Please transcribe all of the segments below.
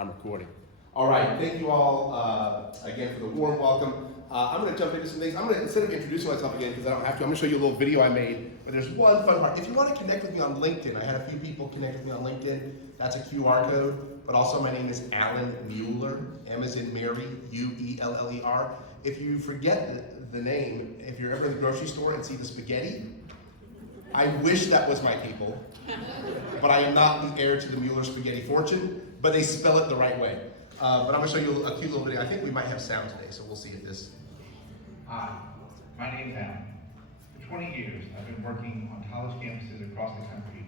I'm recording. All right, thank you all again for the warm welcome. I'm going to jump into some things. Instead of introducing myself again, because I don't have to, I'm going to show you a little video I made. But there's one fun part. If you want to connect with me on LinkedIn, I had a few people connect with me on LinkedIn. That's a QR code. But also my name is Alan Mueller. M as in Mary, U-E-L-L-E-R. If you forget the name, if you're ever in the grocery store and see the spaghetti, I wish that was my people. But I am not the heir to the Mueller spaghetti fortune, but they spell it the right way. But I'm going to show you a cute little video. I think we might have sound today, so we'll see if this. Hi, my name's Alan. For 20 years, I've been working on college campuses across the country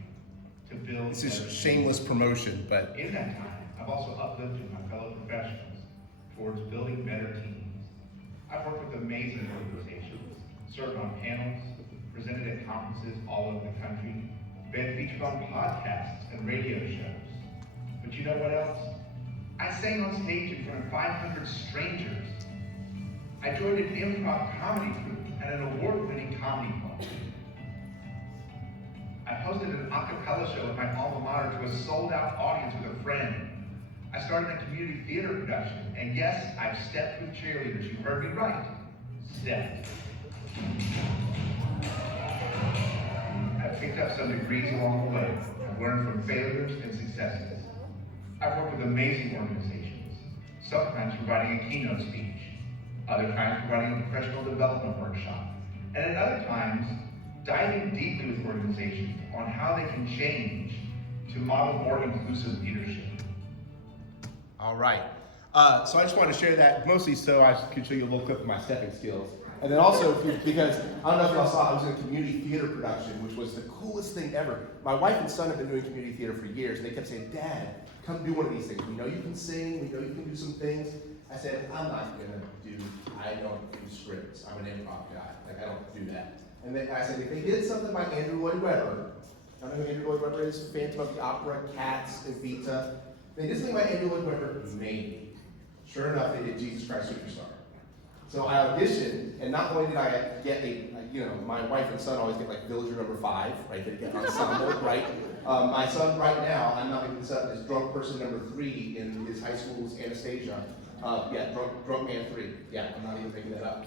to build. This is a shameless promotion, but. In that time, I've also uplifted my fellow professionals towards building better teams. I've worked with amazing organizations, served on panels, presented at conferences all over the country, been featured on podcasts and radio shows. But you know what else? I sang on stage in front of 500 strangers. I joined an improv comedy group and an award-winning comedy club. I hosted an a cappella show at my alma mater to a sold-out audience with a friend. I started a community theater production, and yes, I've stepped with cheerleaders. You heard me right. Stepped. I've picked up some degrees along the way. I've learned from failures and successes. I've worked with amazing organizations, sometimes providing a keynote speech, other times providing a professional development workshop, and at other times, diving deeply with organizations on how they can change to model more inclusive leadership. All right. So I just wanted to share that, mostly so I could show you a little clip of my stepping skills. And then also, because I don't know if y'all saw, I was in a community theater production, which was the coolest thing ever. My wife and son have been doing community theater for years, and they kept saying, Dad, come do one of these things. We know you can sing, we know you can do some things. I said, I don't do scripts. I'm an improv guy. Like, I don't do that. And then I said, if they did something by Andrew Lloyd Webber, I don't know who Andrew Lloyd Webber is, Phantom of the Opera, Cats, Evita. They did something by Andrew Lloyd Webber, maybe. Sure enough, they did Jesus Christ Superstar. So I auditioned, and not only did I get my wife and son always get like Villager number 5, right? They get ensemble, right? My son right now, I'm not making this up, is drunk person number 3 in his high school's Anastasia. Drunk man 3. Yeah, I'm not even making that up.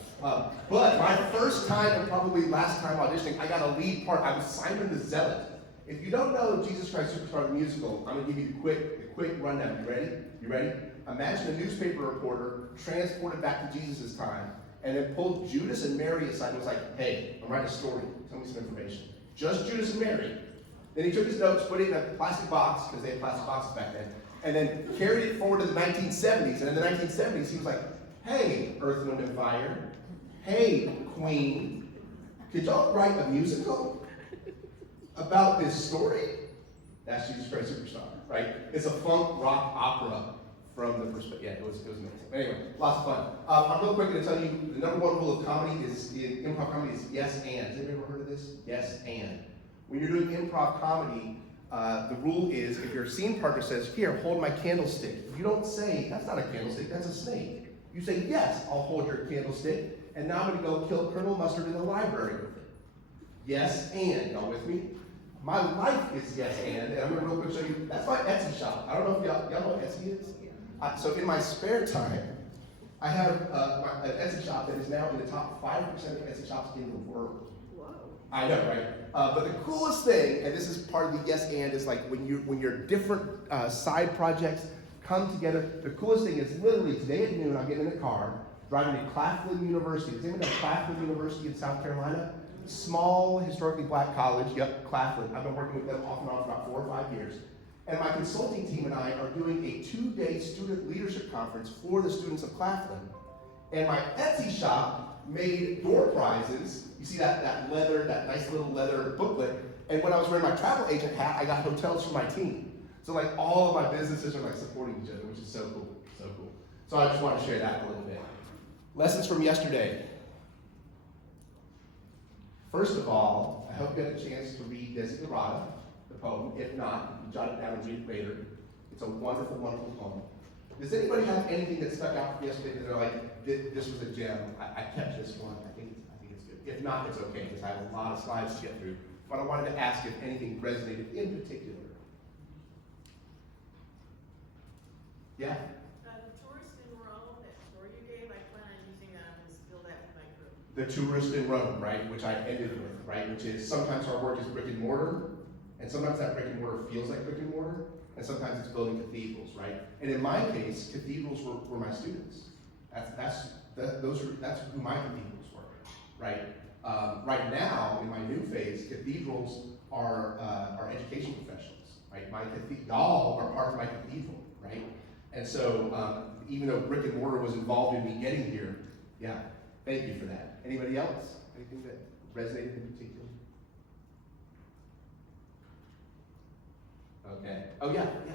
But my first time and probably last time auditioning, I got a lead part. I was Simon the Zealot. If you don't know Jesus Christ Superstar the musical, I'm gonna give you the quick rundown. You ready? You ready? Imagine a newspaper reporter transported back to Jesus' time and then pulled Judas and Mary aside and was like, hey, I'm writing a story. Tell me some information. Just Judas and Mary. Then he took his notes, put it in a plastic box, because they had plastic boxes back then, and then carried it forward to the 1970s. And in the 1970s, he was like, hey, Earth, Wind, and Fire. Hey, Queen. Could y'all write a musical about this story? That's Jesus Christ Superstar, right? It's a funk rock opera from the perspective. Yeah, it was amazing. Anyway, lots of fun. I'm real quick going to tell you the number one rule of comedy is in improv comedy is yes and. Has anybody ever heard of this? Yes and. When you're doing improv comedy, the rule is if your scene partner says, here, hold my candlestick, you don't say, that's not a candlestick, that's a snake. You say, yes, I'll hold your candlestick, and now I'm going to go kill Colonel Mustard in the library with it. Yes and. Y'all with me? My life is yes and I'm going to real quick show you, that's my Etsy shop. I don't know if y'all know what Etsy is? So in my spare time, I have an Etsy shop that is now in the top 5% of Etsy shops in the world. Whoa. I know, right? But the coolest thing, and this is part of the yes and, is like when your different side projects come together. The coolest thing is literally today at noon, I'm getting in a car, driving to Claflin University. Does anyone know Claflin University in South Carolina? Small, historically black college. Yep, Claflin. I've been working with them off and on for about 4 or 5 years. And my consulting team and I are doing a 2-day student leadership conference for the students of Claflin. And my Etsy shop made door prizes. You see that nice little leather booklet. And when I was wearing my travel agent hat, I got hotels for my team. So like all of my businesses are like supporting each other, which is so cool, so cool. So I just want to share that a little bit. Lessons from yesterday. First of all, I hope you had a chance to read Desiderata, the poem. If not, you can jot it down and read it later. It's a wonderful, wonderful poem. Does anybody have anything that stuck out from yesterday that they're like, this was a gem, I kept this one, I think it's good. If not, it's okay, because I have a lot of slides to get through. But I wanted to ask if anything resonated in particular. Yeah. The tourist in Rome, that story you gave, I plan on using that and spill that with my group. The tourist in Rome, right, which I ended with, right, which is sometimes our work is brick and mortar, and sometimes that brick and mortar feels like brick and mortar, and sometimes it's building cathedrals, right? And in my case, cathedrals were my students. That's who my cathedrals were, right? Right now, in my new phase, cathedrals are education professionals, right? Y'all are part of my cathedral, right? And so, even though brick and mortar was involved in me getting here, yeah, thank you for that. Anybody else? Anything that resonated in particular? Okay. Oh yeah, yeah.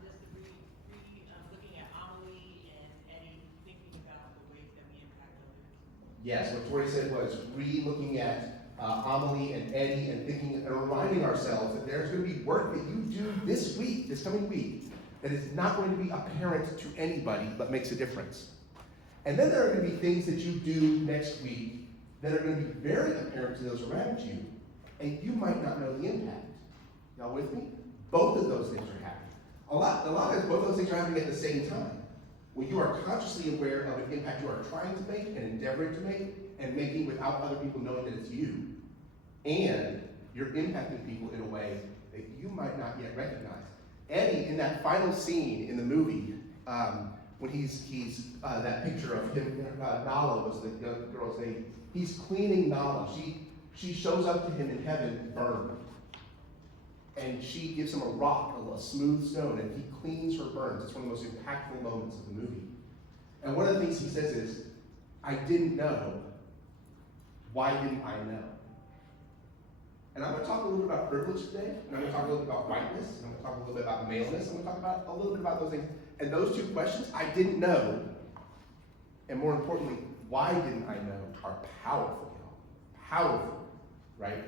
Just looking at homily and thinking about the ways that we impact others. Yes, what Tori said was re-looking at Amelie and Eddie and thinking and reminding ourselves that there's going to be work that you do this week, this coming week, that is not going to be apparent to anybody but makes a difference. And then there are going to be things that you do next week that are going to be very apparent to those around you, and you might not know the impact. Y'all with me? Both of those things are happening. A lot of times, both of those things are happening at the same time. When you are consciously aware of an impact you are trying to make and endeavoring to make, and making without other people knowing that it's you, and you're impacting people in a way that you might not yet recognize. Eddie, in that final scene in the movie, when he's that picture of him, Nala was the young girl's name. He's cleaning Nala. She shows up to him in heaven burned. And she gives him a rock, a smooth stone, and he cleans her burns. It's one of the most impactful moments of the movie. And one of the things he says is, I didn't know. Why didn't I know? And I'm going to talk a little bit about privilege today, and I'm going to talk a little bit about whiteness, and I'm going to talk a little bit about maleness. I'm going to talk about a little bit about those things. And those two questions, I didn't know, and more importantly, why didn't I know, are powerful, y'all. Powerful, right?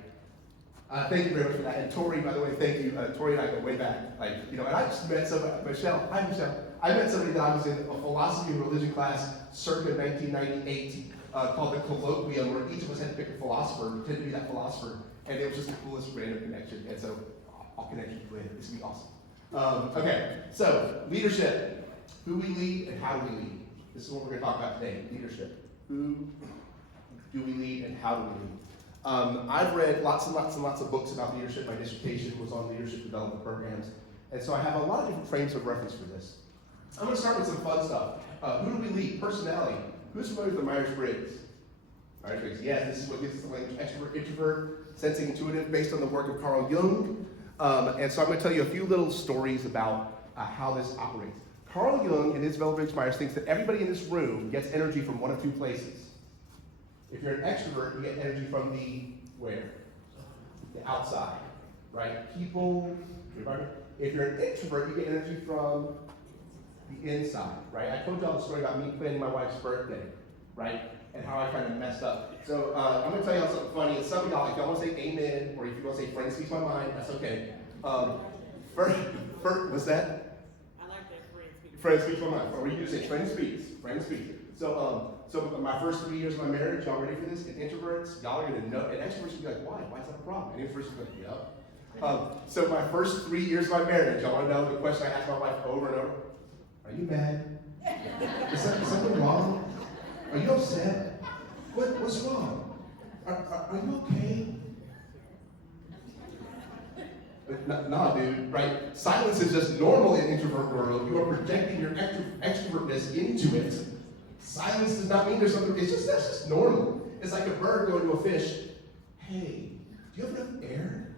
Thank you very much for that. And Tori, by the way, thank you. Tori and I go way back. And I just met somebody, Michelle. Hi, Michelle. I met somebody that I was in a philosophy and religion class circa 1998 called the Colloquium, where each of us had to pick a philosopher, pretend to be that philosopher. And it was just the coolest random connection. And so I'll connect you later. This will be awesome. Okay, so leadership. Who we lead and how do we lead? This is what we're going to talk about today, leadership. Who do we lead and how do we lead? I've read lots and lots and lots of books about leadership. My dissertation was on leadership development programs. And so I have a lot of different frames of reference for this. I'm going to start with some fun stuff. Who do we lead? Personality. Who's familiar with the Myers-Briggs? Myers-Briggs, yes, this is what gives us the language extrovert, introvert, sensing, intuitive, based on the work of Carl Jung. And so I'm going to tell you a few little stories about how this operates. Carl Jung, in his Myers, thinks that everybody in this room gets energy from one of two places. If you're an extrovert, you get energy from the where? The outside, right? People, everybody. If you're an introvert, you get energy from the inside, right? I told y'all the story about me planning my wife's birthday, right? And how I kind of messed up. So I'm going to tell y'all something funny. And some of y'all, if y'all want to say amen, or if you want to say friend speaks my mind, that's okay. First, what's that? I like that friend speaks. Friend speaks my mind. Or you just say friend speaks. Friend speaks. So my first 3 years of my marriage, y'all ready for this? And introverts, y'all are going to know. And extroverts will be like, why? Why is that a problem? And introverts will be like, yep. So my first 3 years of my marriage, y'all want to know the question I asked my wife over and over? Are you mad? Is something wrong? Are you upset? What's wrong? Are you okay? Nah, dude, right? Silence is just normal in introvert world. You are projecting your extrovertness into it. Silence does not mean there's something, that's just normal. It's like a bird going to a fish. Hey, do you have enough air?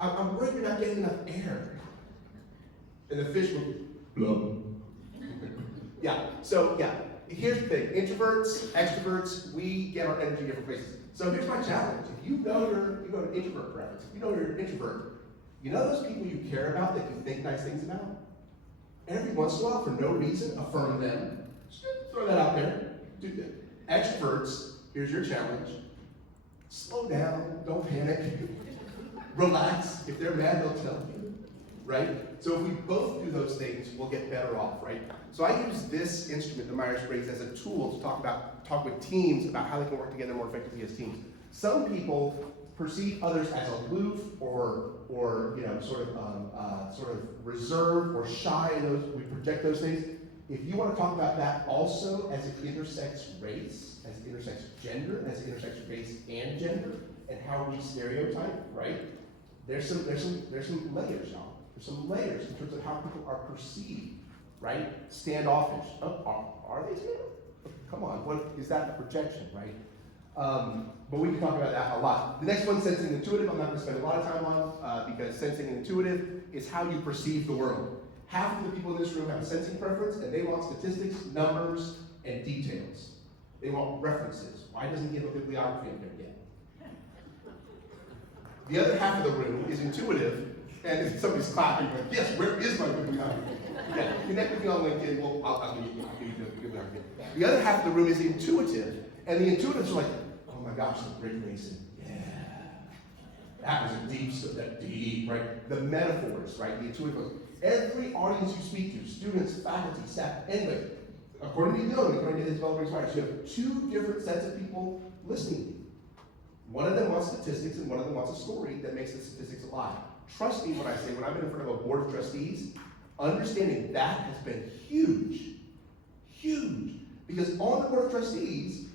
I'm worried you're not getting enough air. And the fish will blow. Yeah, here's the thing. Introverts, extroverts, we get our energy different places. So here's my challenge. If you know you go to introvert preference, if you know you're an introvert, you know those people you care about that you think nice things about? Every once in a while, for no reason, affirm them. Just throw that out there. Do that. Extroverts, here's your challenge. Slow down, don't panic. Relax. If they're mad, they'll tell you. Right? So if we both do those things, we'll get better off, right? So I use this instrument, the Myers-Briggs, as a tool to talk with teams about how they can work together more effectively as teams. Some people perceive others as aloof or you know, sort of reserved or shy, and those, we project those things. If you want to talk about that also as it intersects race, as it intersects gender, as it intersects race and gender, and how we stereotype, right? There's some layers, y'all. There's some layers in terms of how people are perceived, right? Standoffish. Oh, are they standoffish? Come on, what is that a projection, right? But we can talk about that a lot. The next one, sensing and intuitive, I'm not going to spend a lot of time on because sensing and intuitive is how you perceive the world. Half of the people in this room have a sensing preference, and they want statistics, numbers, and details. They want references. Why doesn't he have a bibliography in there yet? The other half of the room is intuitive, and if somebody's clapping, like, yes, where is my bibliography? Yeah, connect with me on LinkedIn. Well, I'll give you the bibliography. The other half of the room is intuitive, and the intuitives are like, oh my gosh, the Great Mason. Yeah. That was a deep, right? The metaphors, right? The intuitive. Every audience you speak to, students, faculty, staff, anyway, according to Keynote, according to Isabel Briggs-Myers, you have two different sets of people listening to you. One of them wants statistics, and one of them wants a story that makes the statistics alive. Trust me when I say, when I've been in front of a board of trustees, understanding that has been huge. Huge. Because on the board of trustees,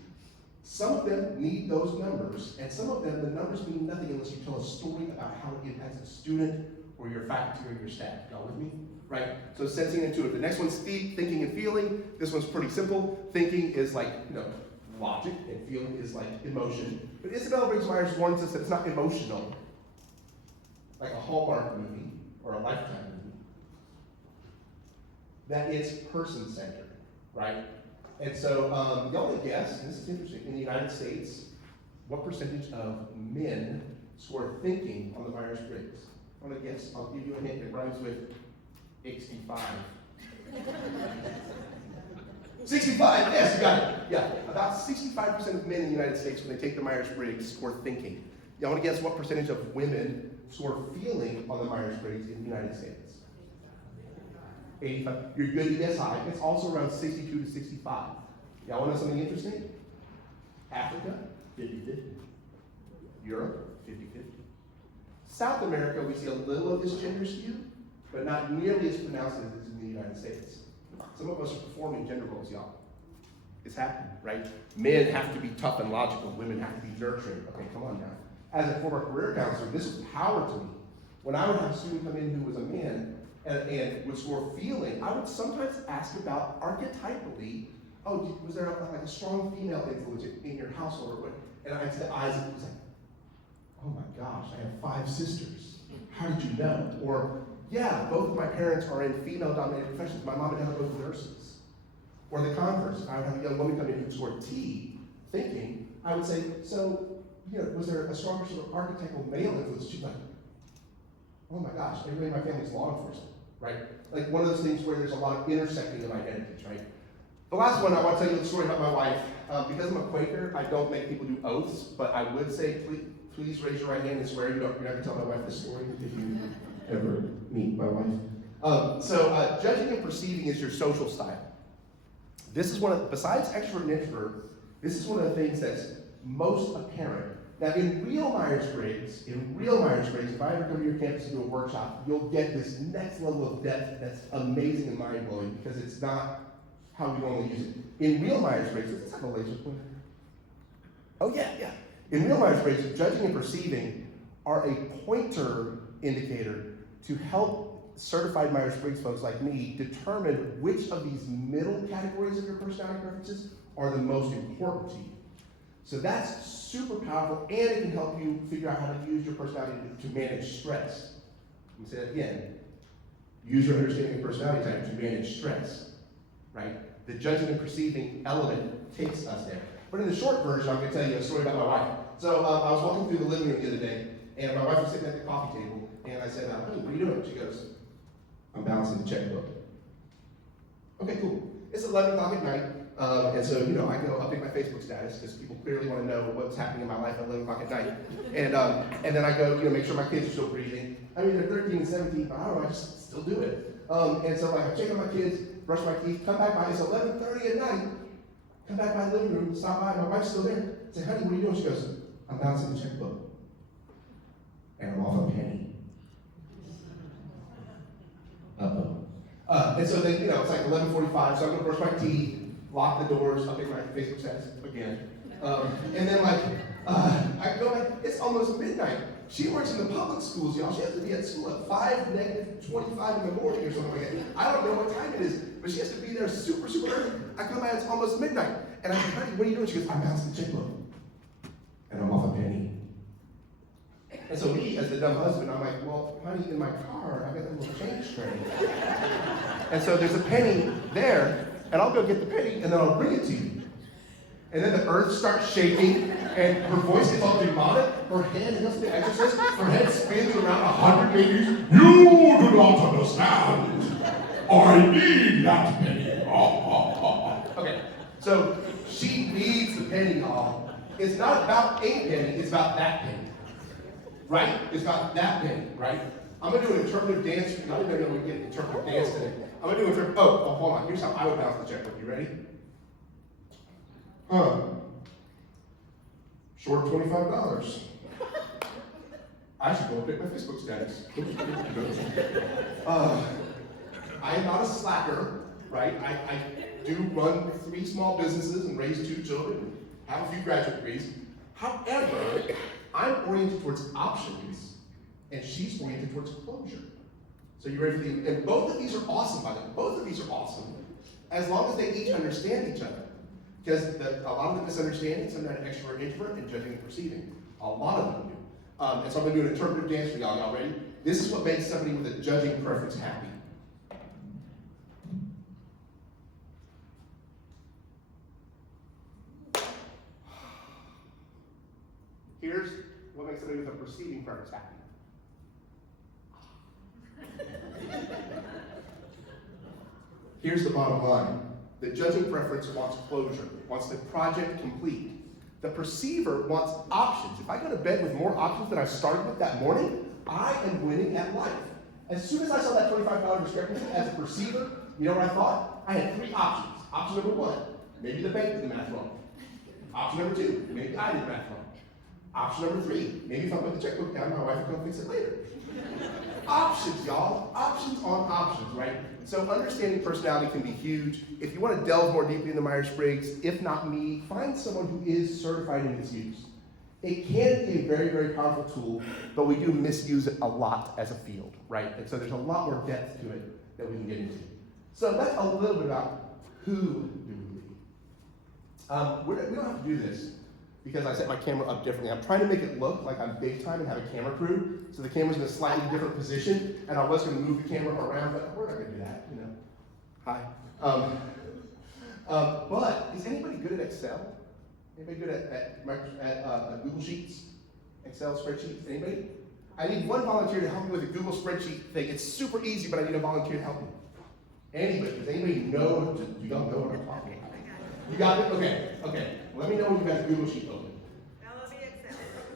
some of them need those numbers, and some of them, the numbers mean nothing unless you tell a story about how it impacts a student or your faculty or your staff. Y'all with me? Right? So sensing and intuitive. The next one's thinking and feeling. This one's pretty simple. Thinking is like, you know, logic, and feeling is like emotion. But Isabel Briggs-Myers warns us that it's not emotional, like a Hallmark movie or a Lifetime movie. That it's person-centered, right? And so, y'all want to guess, and this is interesting, in the United States, what percentage of men score thinking on the Myers-Briggs? I want to guess, I'll give you a hint, it rhymes with 65. 65, yes, you got it. Yeah, about 65% of men in the United States, when they take the Myers-Briggs, score thinking. Y'all want to guess what percentage of women score feeling on the Myers-Briggs in the United States? 85. You're good to guess high. It's also around 62 to 65. Y'all want to know something interesting? Africa, 50-50. Europe, 50-50. South America, we see a little of this gender skew, but not nearly as pronounced as it is in the United States. Some of us are performing gender roles, y'all. It's happening, right? Men have to be tough and logical. Women have to be nurturing. Okay, come on now. As a former career counselor, this was power to me. When I would have a student come in who was a man and would score feeling, I would sometimes ask about archetypally, oh, was there like a strong female influence in your household or what? And I'd say, eyes, it was like, oh my gosh, I have 5 sisters. How did you know? Or, yeah, both of my parents are in female-dominated professions. My mom and dad are both nurses. Or the converse, I would have a young woman come in who scored T, thinking, I would say, so, you know, was there a stronger sort of archetypal male influence? She's like, oh my gosh, everybody in my family's law enforcement, right? Like one of those things where there's a lot of intersecting of identities, right? The last one, I want to tell you a story about my wife. Because I'm a Quaker, I don't make people do oaths, but I would say, please raise your right hand and swear you're not going to tell my wife this story if you ever meet my wife. Judging and perceiving is your social style. This is one of, besides extrovert and introvert, this is one of the things that's most apparent. Now, in real Myers-Briggs, if I ever come to your campus and do a workshop, you'll get this next level of depth that's amazing and mind-blowing because it's not how we normally use it. In real Myers-Briggs, does this have a laser pointer? Oh, yeah. In real Myers-Briggs, judging and perceiving are a pointer indicator to help certified Myers-Briggs folks like me determine which of these middle categories of your personality preferences are the most important to you. So that's super powerful, and it can help you figure out how to use your personality to manage stress. Let me say that again. Use your understanding of personality type to manage stress, right? The judging and perceiving element takes us there. But in the short version, I'm going to tell you a story about my wife. So I was walking through the living room the other day, and my wife was sitting at the coffee table, and I said, honey, what are you doing? She goes, I'm balancing the checkbook. Okay, cool. It's 11 o'clock at night, and so, you know, I go update my Facebook status, because people clearly want to know what's happening in my life at 11 o'clock at night. And then I go, you know, make sure my kids are still breathing. I mean, they're 13 and 17, but I don't know, I just still do it. And so like, I check on my kids, brush my teeth, come back by, it's 11:30 at night, come back by the living room, stop by, my wife's still there. I say, honey, what are you doing? She goes, I'm balancing the checkbook. and I'm off a penny. Uh-oh. And so then, it's like 11:45, so I'm gonna brush my teeth, lock the doors, update my Facebook status again. And then I go it's almost midnight. She works in the public schools, y'all. She has to be at school at 5-25 in the morning or something like that. I don't know what time it is, but she has to be there super, super early. I come by, it's almost midnight. And I said, honey, what are you doing? She goes, I'm bouncing the checkbook. And I'm off a penny. And so me, as the dumb husband, I'm like, well, honey, in my car, I got a little change tray. And so there's a penny there, and I'll go get the penny, and then I'll bring it to you. And then the earth starts shaking, and her voice gets all demonic. Her head, it doesn't the exorcist, her head spins around 100 degrees. You do not understand. I need that penny. Okay, so she needs the penny, y'all. It's not about a penny, it's about that penny. Right? It's about that penny, right? I'm gonna do an interpretive dance. I don't even know we get an interpretive dance today. I'm gonna do an interpretive. Oh, hold on. Here's how I would bounce the checkbook. You ready? Short $25. I should go update my Facebook status. I am not a slacker, right? I do run 3 small businesses and raise 2 children, have a few graduate degrees. However, I'm oriented towards options, and she's oriented towards closure. So you ready for the, and both of these are awesome, by the way. Both of these are awesome, as long as they each understand each other. Because a lot of the misunderstandings, sometimes extrovert, introvert, and judging and perceiving. A lot of them do. And so I'm going to do an interpretive dance for y'all. Y'all ready? This is what makes somebody with a judging preference happy. Here's what makes somebody with a perceiving preference happy. Here's the bottom line. The judging preference wants closure, wants the project complete. The perceiver wants options. If I go to bed with more options than I started with that morning, I am winning at life. As soon as I saw that $25 discrepancy as a perceiver, you know what I thought? I had 3 options. Option number 1, maybe the bank did the math wrong. Option number 2, maybe I did the math wrong. Option number 3, maybe if I put the checkbook down, my wife will come fix it later. Options, y'all. Options on options, right? So understanding personality can be huge. If you want to delve more deeply into Myers-Briggs, if not me, find someone who is certified in its use. It can be a very, very powerful tool, but we do misuse it a lot as a field, right? And so there's a lot more depth to it that we can get into. So that's a little bit about who do we lead. We don't have to do this because I set my camera up differently. I'm trying to make it look like I'm big time and have a camera crew, so the camera's in a slightly different position, and I was going to move the camera around, but we're not going to do that, you know. Hi. But is anybody good at Excel? Anybody good at Google Sheets? Excel spreadsheets? Anybody? I need one volunteer to help me with a Google spreadsheet thing. It's super easy, but I need a volunteer to help me. Anybody? Does anybody know? Do y'all know what I'm talking about? You got it? Okay. Okay. Let me know when you got the Google sheet open.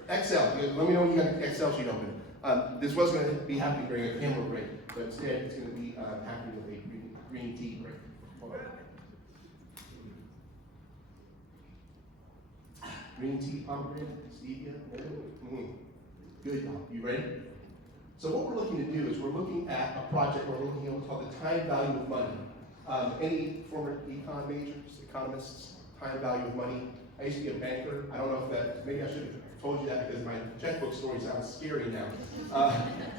Excel. Let me know when you got the Excel sheet open. This was going to be happening during a camera break, but instead it's going to be happening with a green tea break. Hold on. Green tea, pomegranate, stevia. Good, y'all. You ready? So what we're looking to do is we're looking at a project where we're looking at what's called the time value of money. Any former econ majors, economists, time value of money. I used to be a banker. I don't know if that, maybe I should have told you that because my checkbook story sounds scary now.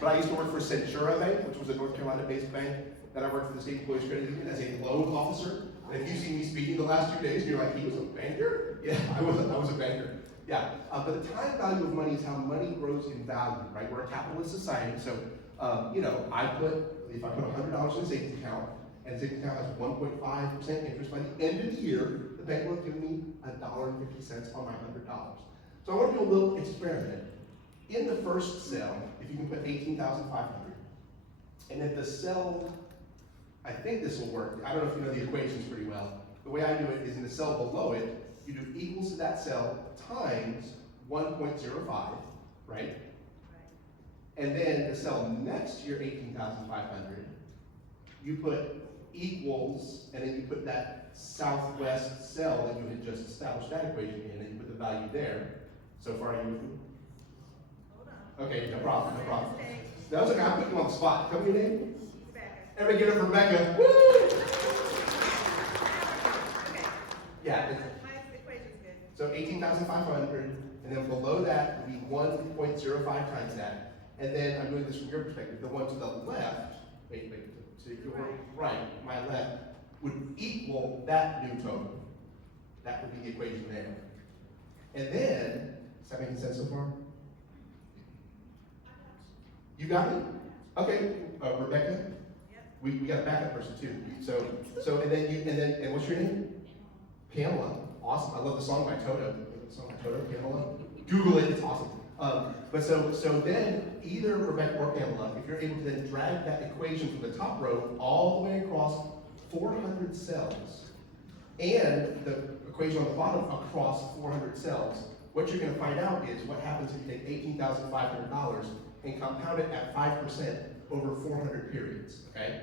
But I used to work for Centura Bank, which was a North Carolina-based bank. Then I worked for the State Employees Credit Union as a loan officer. And if you see me speaking the last 2 days, and you're like, he was a banker? Yeah, I was a banker. Yeah, but the time value of money is how money grows in value, right? We're a capitalist society, so if I put $100 in a savings account, and the savings account has 1.5% interest, by the end of the year, the bank will give me $1.50 on my $100. So I want to do a little experiment. In the first cell, if you can put 18,500, and if the cell, I think this will work. I don't know if you know the equations pretty well. The way I do it is in the cell below it, you do equals to that cell times 1.05, right? And then the cell next to your 18,500, you put equals, and then you put that southwest cell that you had just established that equation in, and you put the value there. So far, are you with me? Hold on. Okay, no problem, no problem. That was okay, I'll put you on the spot. Tell me your name. Everybody give it up for Rebecca. Woo! Yeah. My equation's good. So 18,500, and then below that would be 1.05 times that. And then I'm doing this from your perspective. The one to the left, to your right, my left, would equal that new total. That would be the equation there. And then, does that make sense so far? You got it? Okay, Rebecca? Yep. We got a backup person too. So and what's your name? Pamela. Awesome. I love the song by Toto. The song by Toto, Pamela. Google it, it's awesome. But so then either Rebecca or Pamela, if you're able to then drag that equation from the top row all the way across 400 cells, and the equation on the bottom across 400 cells, what you're going to find out is what happens if you take $18,500 and compound it at 5% over 400 periods, okay?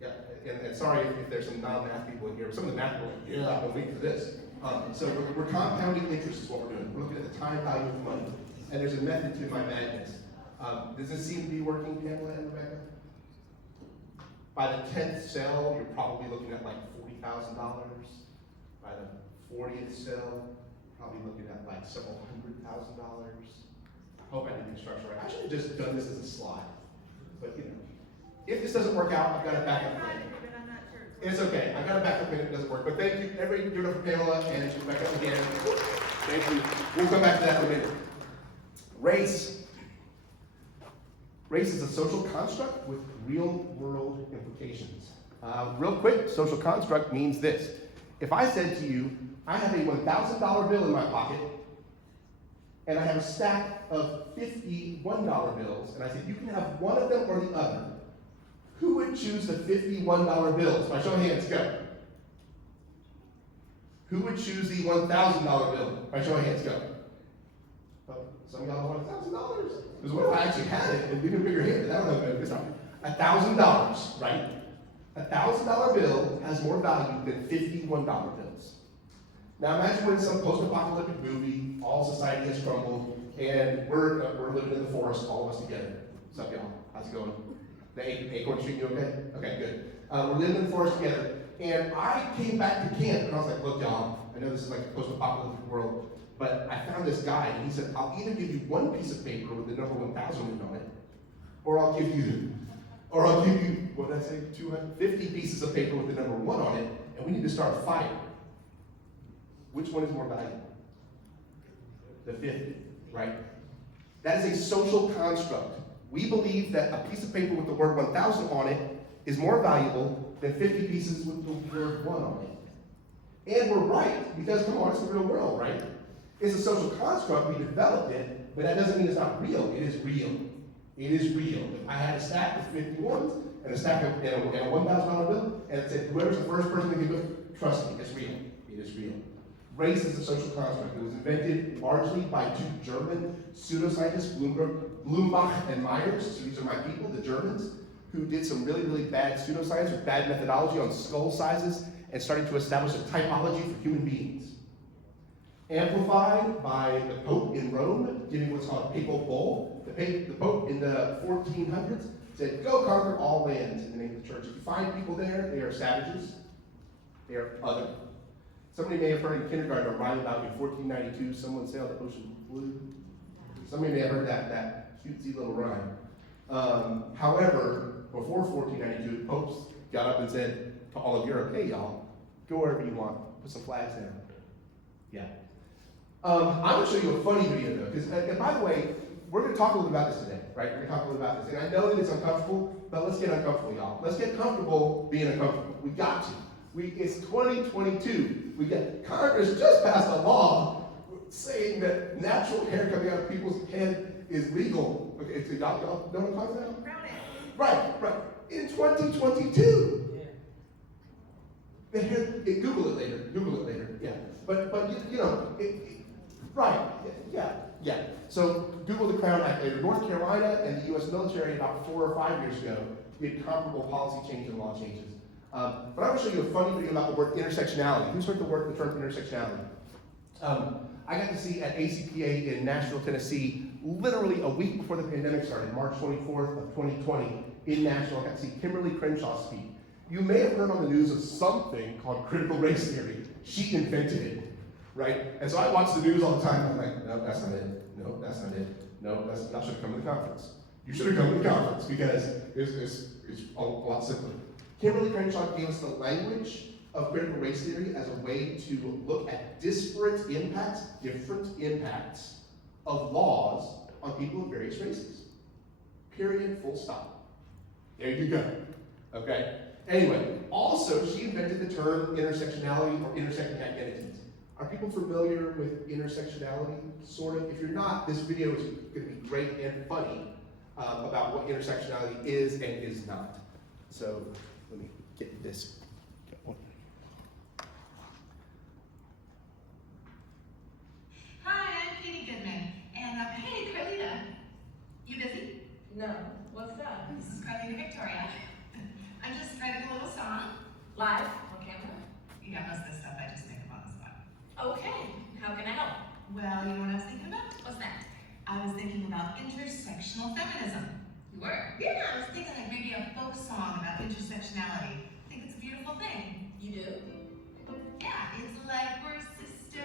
Yeah, and sorry if there's some non-math people in here, but some of the math people are like, yeah, I've been waiting for this. So we're compounding interest is what we're doing. We're looking at the time value of money. And there's a method to my madness. Does this seem to be working, Pamela and Rebecca? By the 10th cell, you're probably looking at like $40,000. By the 40th cell, probably looking at like several $100,000. I hope I did the structure right. I should have just done this as a slide. But you know, if this doesn't work out, I've got a backup plan. But I'm not sure. It's okay. I got a backup plan if it doesn't work. But thank you, everybody. Give it up for Pamela and Rebecca again. Thank you. We'll come back to that in a minute. Race. Race is a social construct with real-world implications. Real quick, social construct means this. If I said to you, I have a $1,000 bill in my pocket, and I have a stack of $51 bills, and I said, you can have one of them or the other, who would choose the $51 bills? By show of hands, go. Who would choose the $1,000 bill? By show of hands, go. Some of y'all want $1,000. Because what if I actually had it and didn't figure it out? That would have been $1,000, right? $1,000 bill has more value than $51 bills. Now imagine we're in some post-apocalyptic movie, all society has crumbled, and we're living in the forest, all of us together. What's up, y'all? How's it going? The acorn treating you okay? Okay, good. We're living in the forest together, and I came back to camp, and I was like, look, y'all, I know this is like a post-apocalyptic world, but I found this guy, and he said, I'll either give you one piece of paper with the number 1,000 written on it, or I'll give you, what did I say, 250 pieces of paper with the number 1 on it, and we need to start a fire. Which one is more valuable? The 50, right? That is a social construct. We believe that a piece of paper with the word 1,000 on it is more valuable than 50 pieces with the word 1 on it. And we're right, because come on, it's the real world, right? It's a social construct, we developed it, but that doesn't mean it's not real. It is real. It is real. If I had a stack of 51s and a stack of and a $1,000 bill, and it said, whoever's the first person to give it, trust me, it's real. It is real. Race is a social construct. It was invented largely by 2 German pseudoscientists, Blumenbach and Myers. So these are my people, the Germans, who did some really, really bad pseudoscience with bad methodology on skull sizes and started to establish a typology for human beings. Amplified by the Pope in Rome, giving what's called a papal bull. The Pope in the 1400s said, go conquer all lands in the name of the church. If you find people there, they are savages. They are other. Somebody may have heard in kindergarten a rhyme about in 1492, someone sailed the ocean blue. Somebody may have heard that cutesy little rhyme. However, before 1492, the popes got up and said to all of Europe, hey y'all, go wherever you want, put some flags there. Yeah. I'm going to show you a funny video though, because, and by the way, we're going to talk a little about this today, right? We're going to talk a little about this. And I know that it's uncomfortable, but let's get uncomfortable, y'all. Let's get comfortable being uncomfortable. We got to. It's 2022. Congress just passed a law saying that natural hair coming out of people's head is legal. Okay, so y'all know what I'm talking about? Right. In 2022. The hair, Google it later. Yeah. But you know, right. Yeah. So Google the Crown Act later. North Carolina and the U.S. military about 4 or 5 years ago did comparable policy changes and law changes. But I'm going to show you a funny video about the word intersectionality. Who's heard the term intersectionality? I got to see at ACPA in Nashville, Tennessee, literally a week before the pandemic started, March 24th of 2020, in Nashville. I got to see Kimberly Crenshaw speak. You may have heard on the news of something called critical race theory. She invented it, right? And so I watch the news all the time, and I'm like, no, that's not it. No, that's not it. No, that's not. Should have come to the conference. You should have come to the conference because it's a lot simpler. Kimberly Crenshaw gave us the language of critical race theory as a way to look at disparate impacts, different impacts of laws on people of various races. Period, full stop. There you go. Okay? Anyway, also she invented the term intersectionality or intersecting identities. Are people familiar with intersectionality? Sort of. If you're not, this video is going to be great and funny about what intersectionality is and is not. So let me get this going. Hi, I'm Katie Goodman. And hey, Carlita. You busy? No. What's up? This is Carlita Victoria. I'm just writing a little song. Live on camera? Yeah, most of this stuff I just make up on the spot. Okay. How can I help? Well, you know what I was thinking about? What's that? I was thinking about intersectional feminism. You were? Yeah, I was thinking like maybe a folk song about intersectionality. I think it's a beautiful thing. You do? Yeah, it's like we're sisters,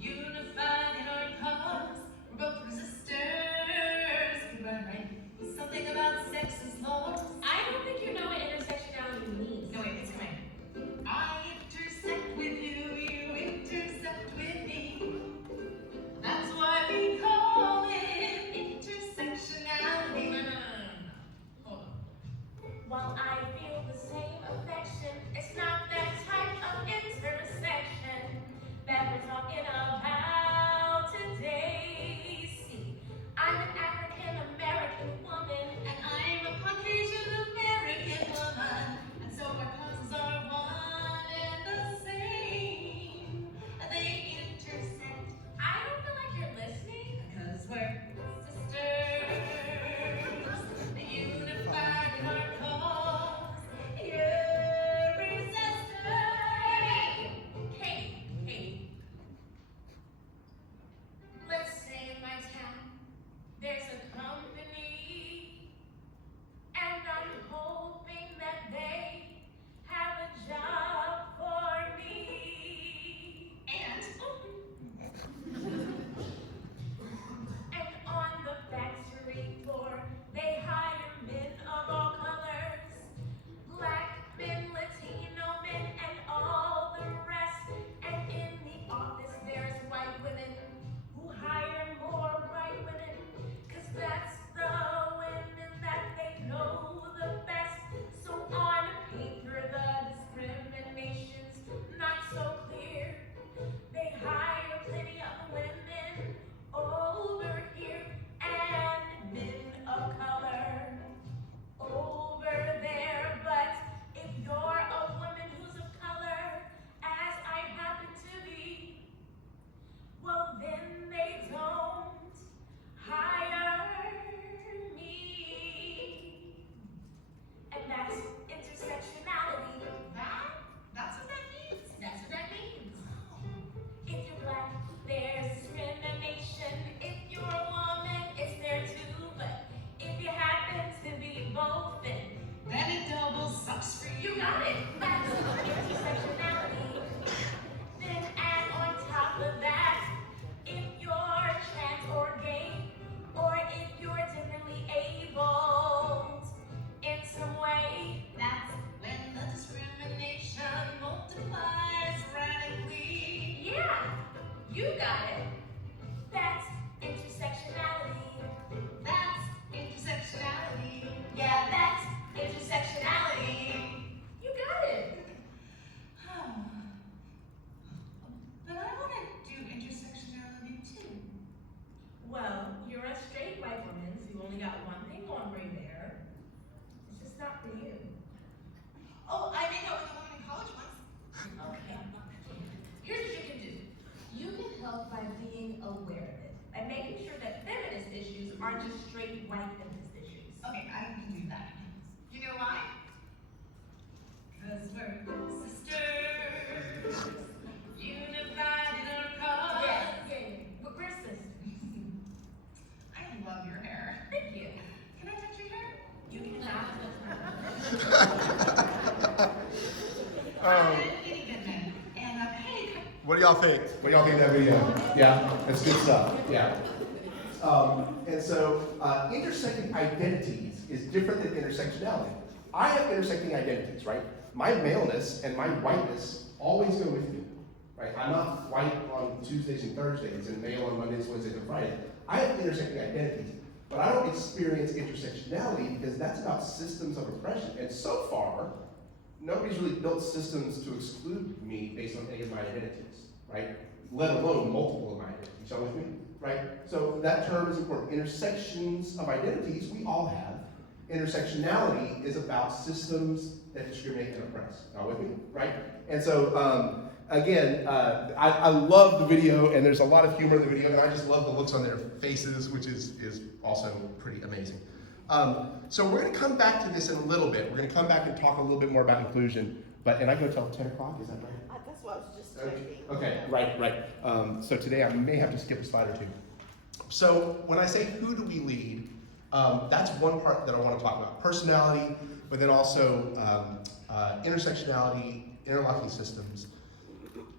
unified in our cause. We're both resistors. You got it right. Something about sexist laws. I don't think you know what intersectionality means. No, wait, it's coming. I intersect with you, you intersect with me. That's why we call it intersectionality. Hold on. While I feel the same affection, it's not that type of intersection that we're talking about today. See, I'm an African American woman, And I'm a Caucasian American woman. And so our causes are one and the same. And they intersect I don't feel like you're listening. because we're sisters. Unified in our cause. Every sister. Katie. Let's say in my town, there's a company, and I'm hoping that they have a job for me. And And on the factory floor, they hire men of all colors. Black men, Latino men, and all the rest. And in the office, there's white women who hire more white women. 'Cause that's the women that they know the best. So on paper, the discrimination's not so clear. They hire plenty of women over here and men of color over there. But if you're a woman who's of color, as I happen to be, well then they don't hire me. And that's intersectionality. that's what that means. That's what that means. If you're black, there's discrimination. If you're a woman, it's there too. But if you happen to be both, then Then it double sucks for you got it. That's intersectionality. Then add on top of that, if you're trans or gay, or if you're differently abled in some way, That's when the discrimination multiplies radically. yeah, you got it. That's intersectionality. That's intersectionality. Yeah, that's intersectionality. You got What do y'all think? What do y'all think of that video? Yeah, that's good stuff. Yeah. And so, intersecting identities is different than intersectionality. I have intersecting identities, right? My maleness and my whiteness always go with me, right? I'm not white on Tuesdays and Thursdays and male on Mondays, Wednesdays, and Fridays. I have intersecting identities, but I don't experience intersectionality because that's about systems of oppression. And so far, nobody's really built systems to exclude me based on any of my identities, right? Let alone multiple of my identities. Y'all with me? Right? So that term is important. Intersections of identities, we all have. Intersectionality is about systems that discriminate and oppress. Y'all with me? Right? And so, again, I love the video, and there's a lot of humor in the video, and I just love the looks on their faces, which is also pretty amazing. So we're going to come back to this in a little bit. We're going to come back and talk a little bit more about inclusion. And I go till 10 o'clock, is that right? That's what I was just checking. Okay, right. So today I may have to skip a slide or two. So when I say who do we lead, that's one part that I want to talk about. Personality, but then also intersectionality, interlocking systems.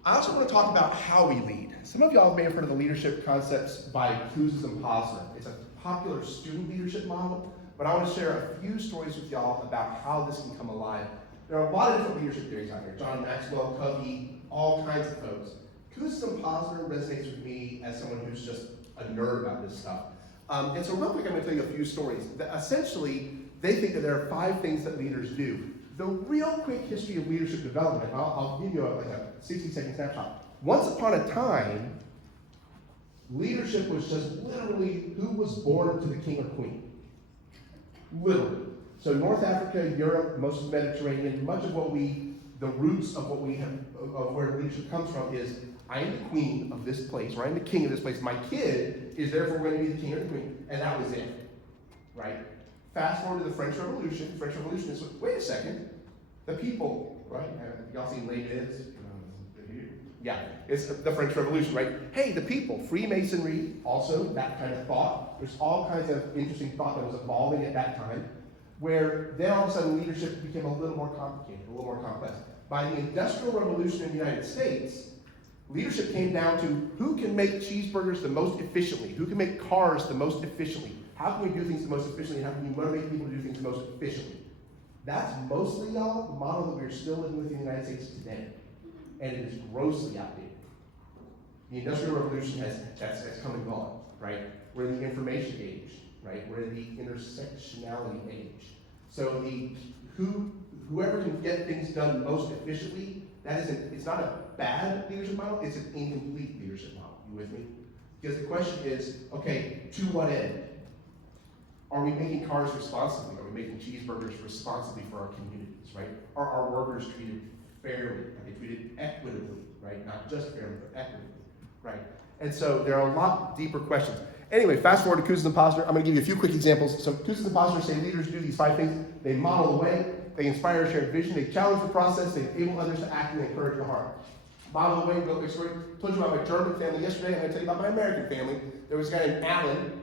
I also want to talk about how we lead. Some of y'all may have heard of the leadership concepts by Kuzes and Posner. It's a popular student leadership model, but I want to share a few stories with y'all about how this can come alive. There are a lot of different leadership theories out there. John Maxwell, Covey, all kinds of folks. Kuzes and Posner resonates with me as someone who's just a nerd about this stuff. And so real quick, I'm going to tell you a few stories. Essentially, they think that there are 5 things that leaders do. The real quick history of leadership development, I'll give you like a 60-second snapshot. Once upon a time, leadership was just literally who was born to the king or queen. Literally. So North Africa, Europe, most of the Mediterranean, much of the roots of what we have, of where leadership comes from is, I am the queen of this place, or I am the king of this place. My kid is therefore going to be the king or the queen, and that was it, right? Fast forward to the French Revolution. French Revolution is, wait a second, the people, right? Y'all seen Les Mis? Yeah, it's the French Revolution, right? Hey, the people, Freemasonry, also that kind of thought. There's all kinds of interesting thought that was evolving at that time, where then all of a sudden leadership became a little more complicated, a little more complex. By the Industrial Revolution in the United States, leadership came down to who can make cheeseburgers the most efficiently, who can make cars the most efficiently, how can we do things the most efficiently, how can we motivate people to do things the most efficiently. That's mostly, y'all, the model that we're still living with in the United States today. And it is grossly outdated. The Industrial Revolution has come and gone, right? We're in the information age, right? We're in the intersectionality age. So whoever can get things done most efficiently, it's not a bad leadership model, it's an incomplete leadership model. You with me? Because the question is, okay, to what end? Are we making cars responsibly? Are we making cheeseburgers responsibly for our communities, right? Are our workers treated fairly? Are they treated equitably, right? Not just fairly, but equitably, right? And so there are a lot deeper questions. Anyway, fast forward to Kuzes and Posner. I'm going to give you a few quick examples. So Kuzes and Posner say leaders do these 5 things. They model the way, they inspire a shared vision, they challenge the process, they enable others to act, and they encourage the heart. Model the way, go quick story. I told you about my German family yesterday. I'm going to tell you about my American family. There was a guy named Alan.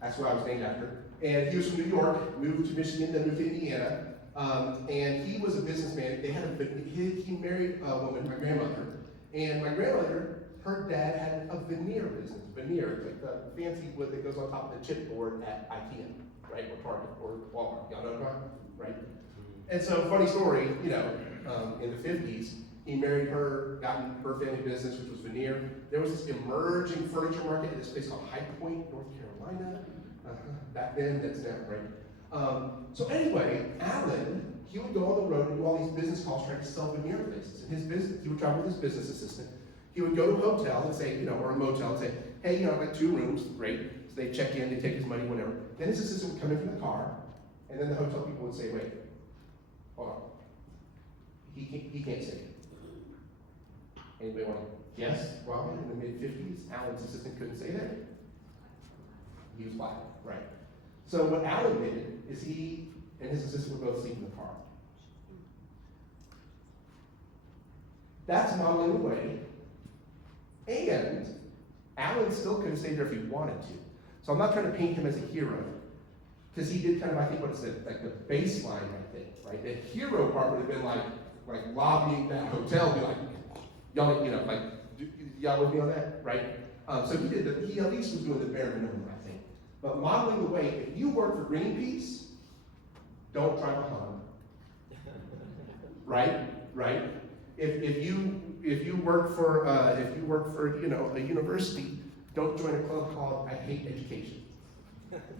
That's what I was named after. And he was from New York, moved to Michigan, then moved to Indiana. And he was a businessman. He married a woman, my grandmother. And my grandmother, her dad had a veneer business. Veneer, like the fancy wood that goes on top of the chipboard at IKEA, right? Or Target or Walmart. Y'all know what I'm talking about? Right? And so, funny story, in the 50s, he married her, got in her family business, which was veneer. There was this emerging furniture market at this place called High Point, North Carolina. Back then, that's now, right? So anyway, Alan, he would go on the road and do all these business calls trying to sell veneer places. And his business, he would travel with his business assistant. He would go to a hotel and say, or a motel and say, hey, I've got 2 rooms, great. So they check in, they take his money, whatever. Then his assistant would come in from the car, and then the hotel people would say, wait, hold on. He can't say it. Anybody want to guess? Robin, in the mid-50s, Alan's assistant couldn't say that? He was black, right? So what Alan did is he and his assistant were both sleeping in the car. That's modeling the way. And Alan still couldn't stay there if he wanted to. So I'm not trying to paint him as a hero, because he did kind of, I think, what is it, like the baseline, I think, right? The hero part would have been like lobbying that hotel, be like, y'all, like, y'all with me on that, right? So he at least was doing the bare minimum, I think. But modeling the way, if you work for Greenpeace, don't drive a Honda. Right? If you work for a university, don't join a club called I Hate Education.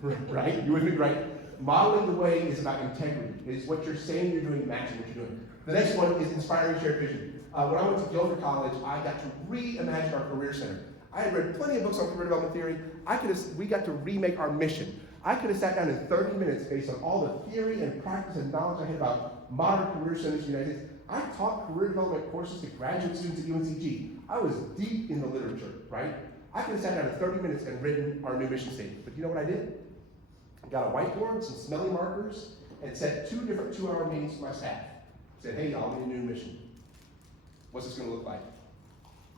Right? You with me? Right? Modeling the way is about integrity. It's what you're saying you're doing, matching what you're doing. The next one is inspiring shared vision. When I went to Guilford College, I got to reimagine our career center. I had read plenty of books on career development theory. We got to remake our mission. I could have sat down in 30 minutes based on all the theory and practice and knowledge I had about modern career centers in the United States. I taught career development courses to graduate students at UNCG. I was deep in the literature, right? I could have sat down in 30 minutes and written our new mission statement. But you know what I did? I got a whiteboard, some smelly markers, and set 2 different 2-hour meetings for my staff. Said, hey, y'all, we need a new mission. What's this going to look like?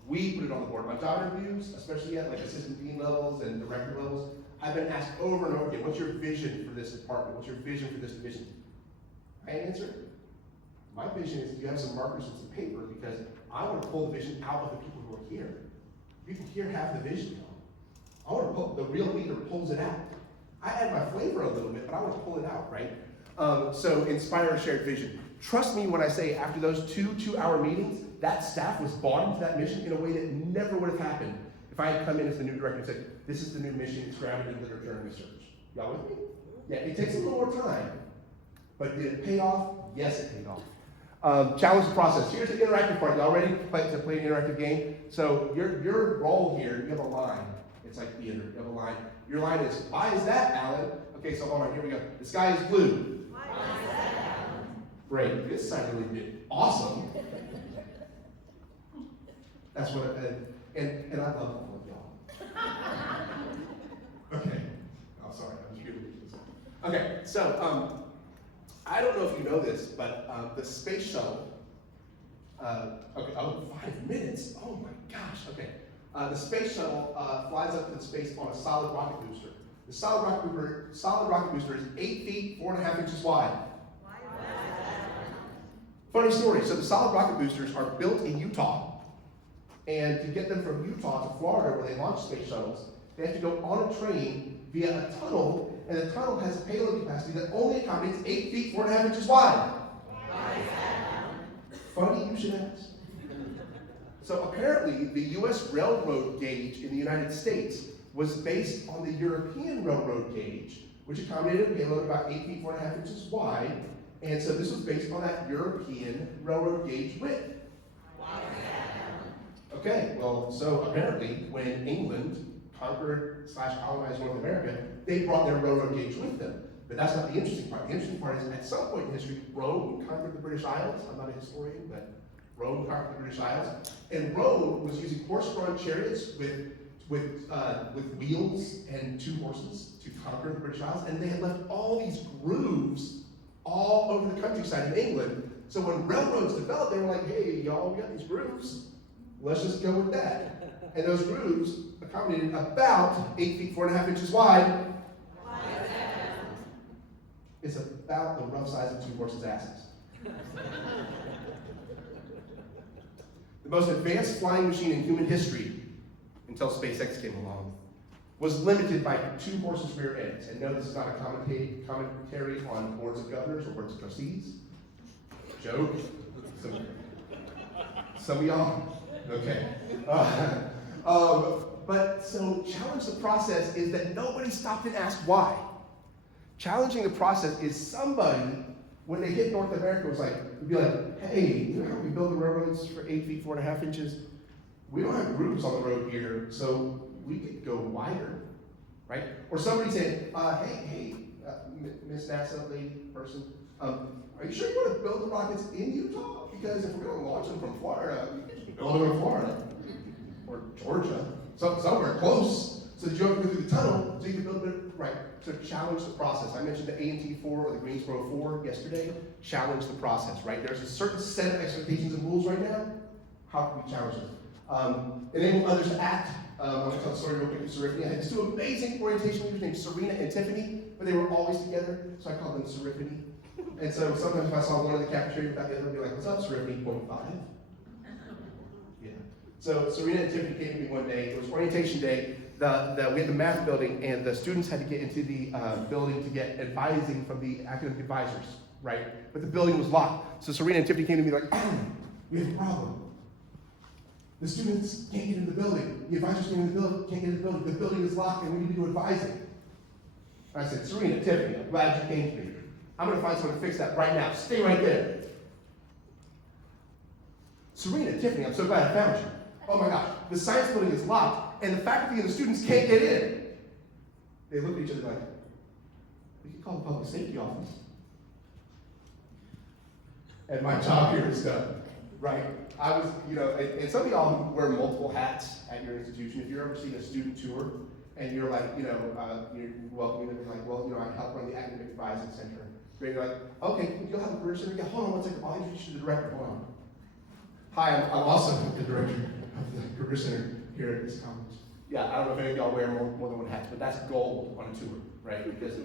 We put it on the board. My job interviews, especially at like assistant dean levels and director levels, I've been asked over and over again, what's your vision for this department? What's your vision for this division? I answer, my vision is you have some markers and some paper because I want to pull the vision out of the people who are here. You can hear half the vision. I want to pull, the real leader pulls it out. I add my flavor a little bit, but I want to pull it out, right? So inspire a shared vision. Trust me when I say after those 2-hour meetings, that staff was bought into that mission in a way that never would have happened if I had come in as the new director and said, this is the new mission, it's grounded in literature and research. Y'all with me? Yeah, it takes a little more time, but did it pay off? Yes, it paid off. Challenge the process. Here's the interactive part. Y'all ready to play an interactive game? So your role here, you have a line. It's like theater. You have a line. Your line is, why is that, Alan? Okay, so hold on, here we go. The sky is blue. Why is that, Alan? Great. This side really did awesome. That's what and I love all of y'all. Okay. I'm sorry, I'm just giving you this. Okay, so I don't know if you know this, but the space shuttle, 5 minutes. Oh my gosh, okay. The space shuttle flies up into space on a solid rocket booster. The solid rocket booster is 8 feet, 4.5 inches wide. Why is that? Funny story. So the solid rocket boosters are built in Utah. And to get them from Utah to Florida, where they launch space shuttles, they have to go on a train via a tunnel, and the tunnel has a payload capacity that only accommodates 8 feet, 4.5 inches wide. Why is that? Funny you should ask. So apparently, the U.S. railroad gauge in the United States was based on the European railroad gauge, which accommodated a payload about 8 feet, 4.5 inches wide. And so this was based on that European railroad gauge width. Why is that? Okay, well, so apparently when England conquered/colonized North America, they brought their railroad gauge with them. But that's not the interesting part. The interesting part is at some point in history, Rome conquered the British Isles. I'm not a historian, but Rome conquered the British Isles. And Rome was using horse-drawn chariots with wheels and 2 horses to conquer the British Isles. And they had left all these grooves all over the countryside in England. So when railroads developed, they were like, hey, y'all, we got these grooves. Let's just go with that. And those grooves accommodated about 8 feet, 4.5 inches wide. Why is that? It's about the rough size of 2 horses' asses. The most advanced flying machine in human history, until SpaceX came along, was limited by 2 horses' rear ends. And no, this is not a commentary on boards of governors or boards of trustees. Joke. Some of y'all. Okay. But so challenge the process is that nobody stopped and asked why. Challenging the process is somebody, when they hit North America, was like, would be like, hey, you know how we build the railroads for 8 feet, 4.5 inches? We don't have grooves on the road here, so we could go wider, right? Or somebody said, hey, Miss NASA lady person, are you sure you want to build the rockets in Utah? Because if we're going to launch them from Florida, we can build them in Florida or Georgia, somewhere close, so that you don't have to go through the tunnel, so you can build it right. So challenge the process. I mentioned the A&T 4 or the Greensboro 4 yesterday. Challenge the process, right? There's a certain set of expectations and rules right now. How can we challenge them? Enable others to act. I'm going to tell the story real quick of Serifany. I had these 2 amazing orientation leaders named Serena and Tiffany, but they were always together, so I called them Serifany. And so sometimes if I saw one in the cafeteria without the other, I'd be like, what's up, Serena 8.5? Yeah. So Serena and Tiffany came to me one day. It was orientation day. We had the math building, and the students had to get into the building to get advising from the academic advisors, right? But the building was locked. So Serena and Tiffany came to me like, we have a problem. The students can't get into the building. The advisors can't get into the building. The building is locked, and we need to do advising. I said, Serena, Tiffany, I'm glad you came to me. I'm going to find someone to fix that right now. Stay right there. Serena, Tiffany, I'm so glad I found you. Oh my gosh, the science building is locked, and the faculty and the students can't get in. They look at each other like, we could call the public safety office. And my job here is done, right? I was, and some of y'all who wear multiple hats at your institution, if you're ever seeing a student tour, and you're like, you're welcoming them, like, well, I help run the academic advising center. You're like, okay, you'll have a career center. Yeah, hold on one second, I'll introduce you to the director, hold on. Hi, I'm also the director of the career center here at this conference. Yeah, I don't know if any of y'all wear more than one hat, but that's gold on a tour, right? Because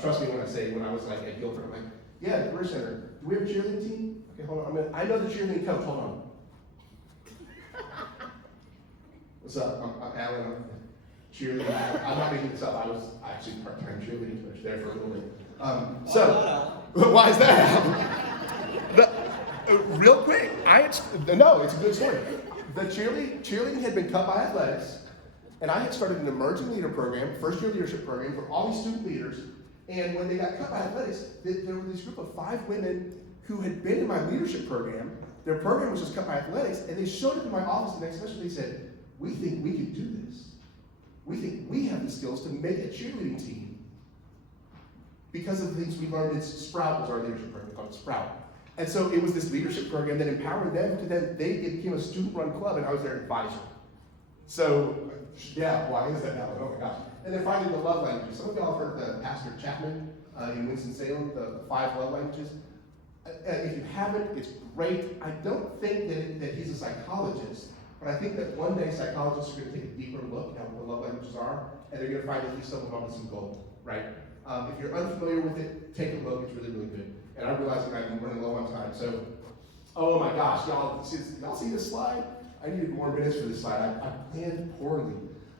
trust me when I say, when I was like at Guilford, I'm like, yeah, the career center, do we have a cheerleading team? Okay, hold on, I know the cheerleading coach, hold on. What's up? I'm Alan, I'm cheerleading. I'm not making this up, I was actually part-time cheerleading coach there for a little bit. Why is that? Real quick, no, it's a good story. The cheerleading had been cut by athletics, and I had started an emerging leader program, first year leadership program for all these student leaders. And when they got cut by athletics, there were this group of 5 women who had been in my leadership program. Their program was just cut by athletics, and they showed up in my office the next semester. They said, "We think we can do this. We think we have the skills to make a cheerleading team because of the things we learned in Sprout, was our leadership program called Sprout." And so it was this leadership program that empowered them to then, it became a student-run club, and I was their advisor. So, yeah, why is that now? Oh my gosh. And then finally, the love languages. Some of y'all have heard the Pastor Chapman in Winston-Salem, the 5 love languages. If you haven't, it's great. I don't think that he's a psychologist, but I think that one day psychologists are going to take a deeper look at what the love languages are, and they're going to find at least some of them with some gold, right? If you're unfamiliar with it, take a look. It's really, really good. And I'm realizing I'm running low on time. So, oh my gosh, y'all see this slide? I needed more minutes for this slide. I planned poorly.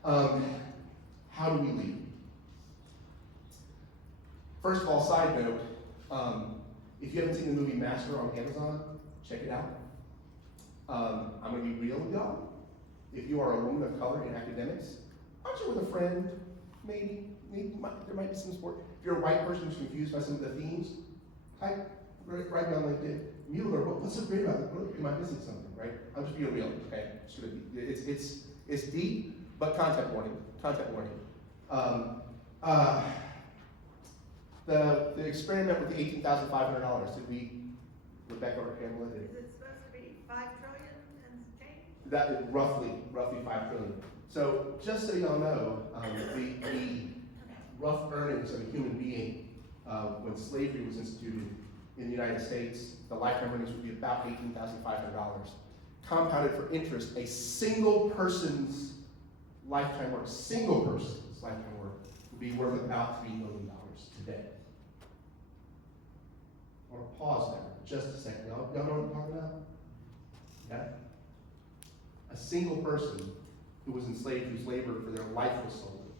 How do we lead? First of all, side note, if you haven't seen the movie Master on Amazon, check it out. I'm going to be real with y'all. If you are a woman of color in academics, aren't you with a friend? Maybe there might be some support. If you're a white person who's confused by some of the themes, type right down LinkedIn. Mueller, what's so great about it? Am I missing something, right? I'm just being real, okay? It's deep, but content warning. The experiment with the $18,500. Did we, Rebecca or Pamela? Is it supposed to be 5 trillion and change? That is roughly 5 trillion. So just so y'all know, the rough earnings of a human being when slavery was instituted in the United States, the lifetime earnings would be about $18,500. Compounded for interest, a single person's lifetime work, would be worth about $3 million today. I want to pause there for just a second. Y'all know what I'm talking about? Yeah? A single person who was enslaved, whose labor for their life was sold,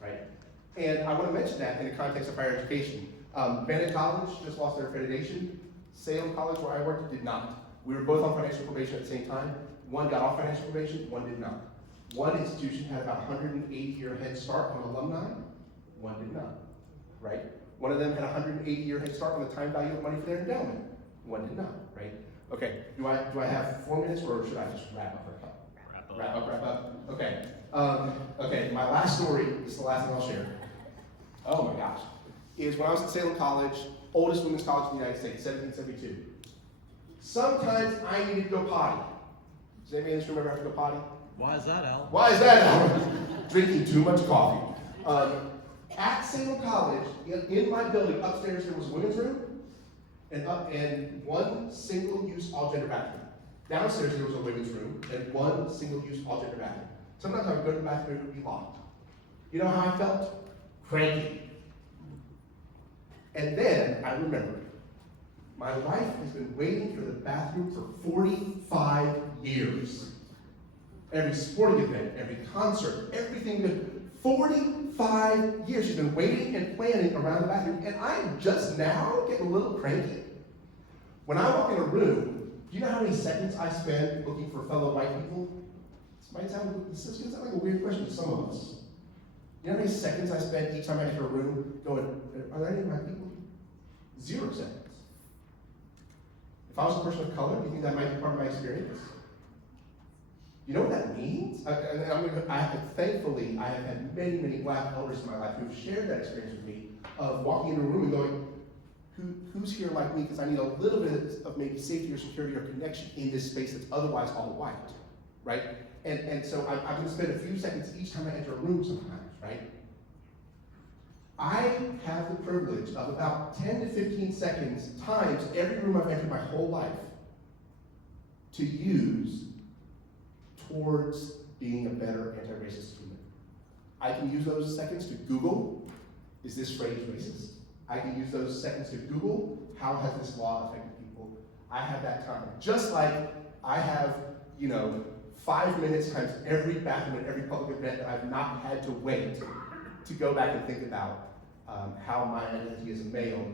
right? And I want to mention that in the context of higher education. Bennett College just lost their accreditation. Salem College, where I worked, did not. We were both on financial probation at the same time. One got off financial probation, one did not. One institution had about 180-year head start on alumni, one did not, right? One of them had a 180-year head start on the time value of money for their endowment, one did not, right? Okay, do I have 4 minutes, or should I just wrap up? Wrap up. Okay. Okay, my last story, this is the last thing I'll share. Oh my gosh. Is when I was at Salem College, oldest women's college in the United States, 1772. Sometimes I needed to go potty. Does anybody in this room ever have to go potty? Why is that, Al? Why is that, Al? Drinking too much coffee. At Salem College, in my building, upstairs there was a women's room and one single-use all-gender bathroom. Downstairs there was a women's room and one single-use all-gender bathroom. Sometimes I would go to the bathroom and it would be locked. You know how I felt? Cranky. And then I remembered My wife has been waiting for the bathroom for 45 years. Every sporting event, every concert, everything. 45 years she's been waiting and planning around the bathroom, and I'm just now getting a little cranky. When I walk in a room, do you know how many seconds I spend looking for fellow white people? This is gonna sound like a weird question to some of us. You know how many seconds I spend each time I enter a room going, are there any white people? 0 seconds. If I was a person of color, do you think that might be part of my experience? You know what that means? Thankfully, I have had many, many black elders in my life who have shared that experience with me of walking into a room and going, who's here like me? Because I need a little bit of maybe safety or security or connection in this space that's otherwise all white, right? And so I'm going to spend a few seconds each time I enter a room sometimes, right? I have the privilege of about 10 to 15 seconds times every room I've entered my whole life to use towards being a better anti-racist human. I can use those seconds to Google, is this phrase racist? I can use those seconds to Google, how has this law affected people? I have that time. Just like I have, 5 minutes times every bathroom at every public event that I've not had to wait to go back and think about how my identity as a male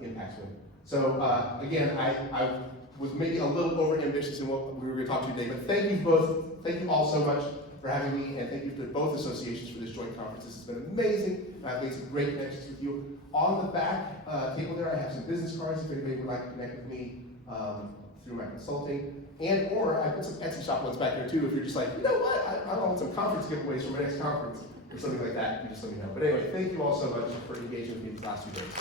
impacts women. So again, I was maybe a little over ambitious in what we were going to talk to today, but thank you both. Thank you all so much for having me, and thank you to both associations for this joint conference. This has been amazing. I've made some great connections with you. On the back table there, I have some business cards if anybody would like to connect with me through my consulting. Or I put some Etsy shop ones back there too if you're just like, you know what, I want some conference giveaways for my next conference or something like that. You just let me know. But anyway, thank you all so much for engaging with me these last 2 days.